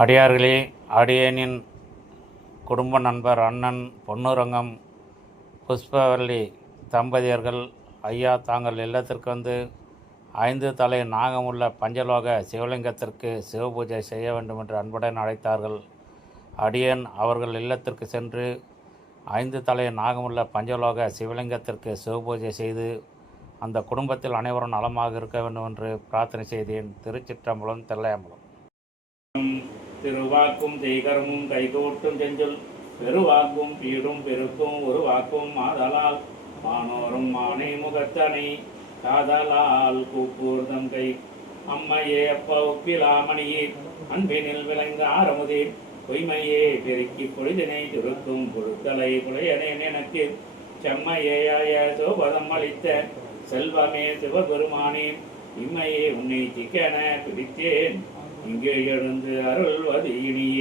அடியார்களே, அடியேனின் குடும்ப நண்பர் அண்ணன் பொன்னுரங்கம் புஷ்பவல்லி தம்பதியர்கள் ஐயா தாங்கள் இல்லத்திற்கு வந்து 5 தலை நாகமுள்ள பஞ்சலோக சிவலிங்கத்திற்கு சிவபூஜை செய்ய வேண்டும் என்று அன்புடன் அழைத்தார்கள். அடியேன் அவர்கள் இல்லத்திற்கு சென்று 5 தலை நாகமுள்ள பஞ்சலோக சிவலிங்கத்திற்கு சிவபூஜை செய்து அந்த குடும்பத்தில் அனைவரும் நலமாக இருக்க வேண்டும் என்று பிரார்த்தனை செய்தேன். திருச்சிற்றம்பலம், தில்லையம்பலம். திருவாக்கும் தெய்கரமும் கைகோட்டும் செஞ்சொல் பெருவாக்கும் பீடும் பெருக்கும் உருவாக்கும் மாதலால் மானோரும் மானை முகத்தனை காதலால் கூப்பூர்தம் கை அம்மையே அப்பா உப்பிலாமணியே அன்பினில் விளைந்த ஆரமுதே பொய்மையே பெருக்கி பொழுதினை திருக்கும் பொருட்களை புலையனே எனக்கு செம்மையேயாய சோபதம் அளித்த செல்வமே சிவபெருமானே இம்மையே உன்னை திக்கென பிடித்தேன் இங்கே எழுந்து அருள்வது இனியே.